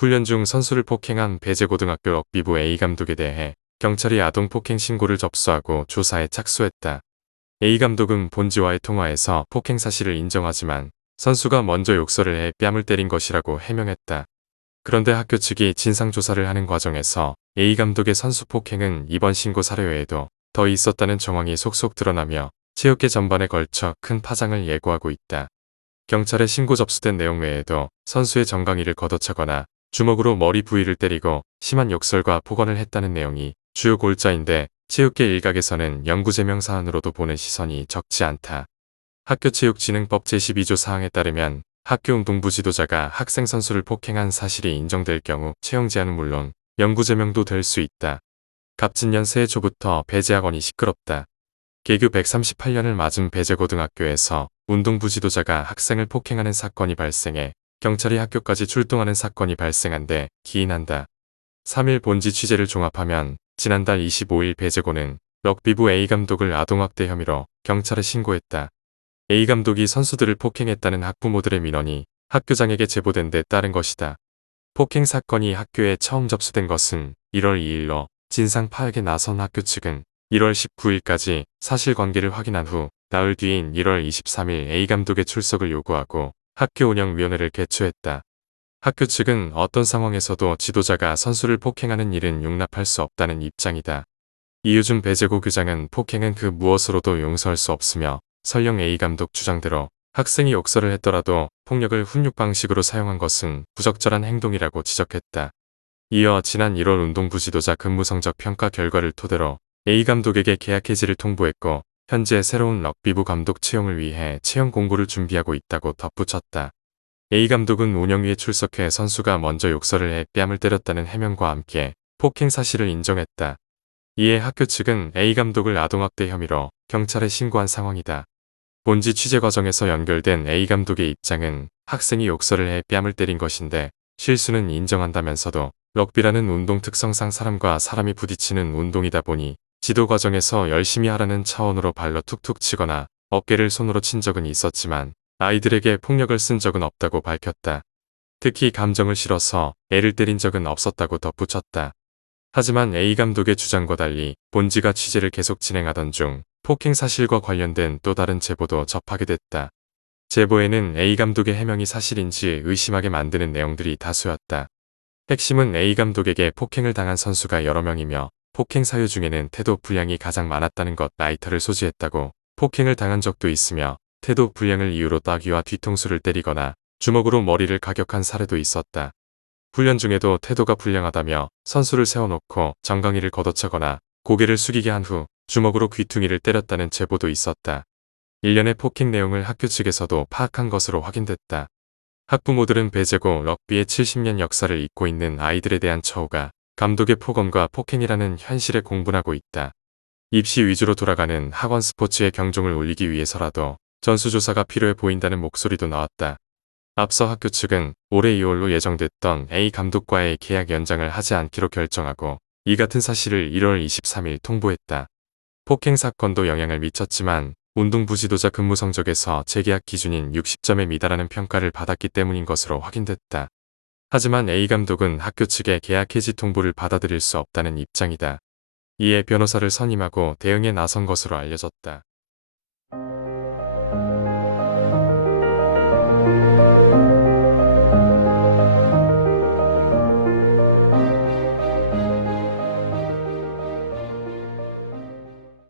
훈련 중 선수를 폭행한 배제고등학교 럭비부 A감독에 대해 경찰이 아동폭행 신고를 접수하고 조사에 착수했다. A감독은 본지와의 통화에서 폭행 사실을 인정하지만 선수가 먼저 욕설을 해 뺨을 때린 것이라고 해명했다. 그런데 학교 측이 진상조사를 하는 과정에서 A감독의 선수 폭행은 이번 신고 사례 외에도 더 있었다는 정황이 속속 드러나며 체육계 전반에 걸쳐 큰 파장을 예고하고 있다. 경찰에 신고 접수된 내용 외에도 선수의 정강이를 걷어차거나 주먹으로 머리 부위를 때리고 심한 욕설과 폭언을 했다는 내용이 주요 골자인데 체육계 일각에서는 영구제명 사안으로도 보는 시선이 적지 않다. 학교체육진흥법 제12조 사항에 따르면 학교 운동부 지도자가 학생 선수를 폭행한 사실이 인정될 경우 채용 제한은 물론 영구제명도 될 수 있다. 갑진년 새해 초부터 배제학원이 시끄럽다. 개교 138년을 맞은 배제고등학교에서 운동부 지도자가 학생을 폭행하는 사건이 발생해 경찰이 학교까지 출동하는 사건이 발생한 데 기인한다. 3일 본지 취재를 종합하면 지난달 25일 배제고는 럭비부 A감독을 아동학대 혐의로 경찰에 신고했다. A감독이 선수들을 폭행했다는 학부모들의 민원이 학교장에게 제보된 데 따른 것이다. 폭행 사건이 학교에 처음 접수된 것은 1월 2일로 진상 파악에 나선 학교 측은 1월 19일까지 사실관계를 확인한 후 나흘 뒤인 1월 23일 A감독의 출석을 요구하고 학교운영위원회를 개최했다. 학교 측은 어떤 상황에서도 지도자가 선수를 폭행하는 일은 용납할 수 없다는 입장이다. 이유준 배제고 교장은 폭행은 그 무엇으로도 용서할 수 없으며 설령 A감독 주장대로 학생이 욕설을 했더라도 폭력을 훈육 방식으로 사용한 것은 부적절한 행동이라고 지적했다. 이어 지난 1월 운동부 지도자 근무 성적 평가 결과를 토대로 A감독에게 계약 해지를 통보했고 현재 새로운 럭비부 감독 채용을 위해 채용 공고를 준비하고 있다고 덧붙였다. A감독은 운영위에 출석해 선수가 먼저 욕설을 해 뺨을 때렸다는 해명과 함께 폭행 사실을 인정했다. 이에 학교 측은 A감독을 아동학대 혐의로 경찰에 신고한 상황이다. 본지 취재 과정에서 연결된 A감독의 입장은 학생이 욕설을 해 뺨을 때린 것인데 실수는 인정한다면서도 럭비라는 운동 특성상 사람과 사람이 부딪히는 운동이다 보니 지도 과정에서 열심히 하라는 차원으로 발로 툭툭 치거나 어깨를 손으로 친 적은 있었지만 아이들에게 폭력을 쓴 적은 없다고 밝혔다. 특히 감정을 실어서 애를 때린 적은 없었다고 덧붙였다. 하지만 A감독의 주장과 달리 본지가 취재를 계속 진행하던 중 폭행 사실과 관련된 또 다른 제보도 접하게 됐다. 제보에는 A감독의 해명이 사실인지 의심하게 만드는 내용들이 다수였다. 핵심은 A감독에게 폭행을 당한 선수가 여러 명이며 폭행 사유 중에는 태도 불량이 가장 많았다는 것, 라이터를 소지했다고 폭행을 당한 적도 있으며 태도 불량을 이유로 따귀와 뒤통수를 때리거나 주먹으로 머리를 가격한 사례도 있었다. 훈련 중에도 태도가 불량하다며 선수를 세워놓고 정강이를 걷어차거나 고개를 숙이게 한 후 주먹으로 귀퉁이를 때렸다는 제보도 있었다. 일련의 폭행 내용을 학교 측에서도 파악한 것으로 확인됐다. 학부모들은 배제고 럭비의 70년 역사를 잇고 있는 아이들에 대한 처우가 감독의 폭언과 폭행이라는 현실에 공분하고 있다. 입시 위주로 돌아가는 학원 스포츠의 경종을 울리기 위해서라도 전수조사가 필요해 보인다는 목소리도 나왔다. 앞서 학교 측은 올해 2월로 예정됐던 A 감독과의 계약 연장을 하지 않기로 결정하고 이 같은 사실을 1월 23일 통보했다. 폭행 사건도 영향을 미쳤지만 운동부 지도자 근무 성적에서 재계약 기준인 60점에 미달하는 평가를 받았기 때문인 것으로 확인됐다. 하지만 A감독은 학교 측의 계약 해지 통보를 받아들일 수 없다는 입장이다. 이에 변호사를 선임하고 대응에 나선 것으로 알려졌다.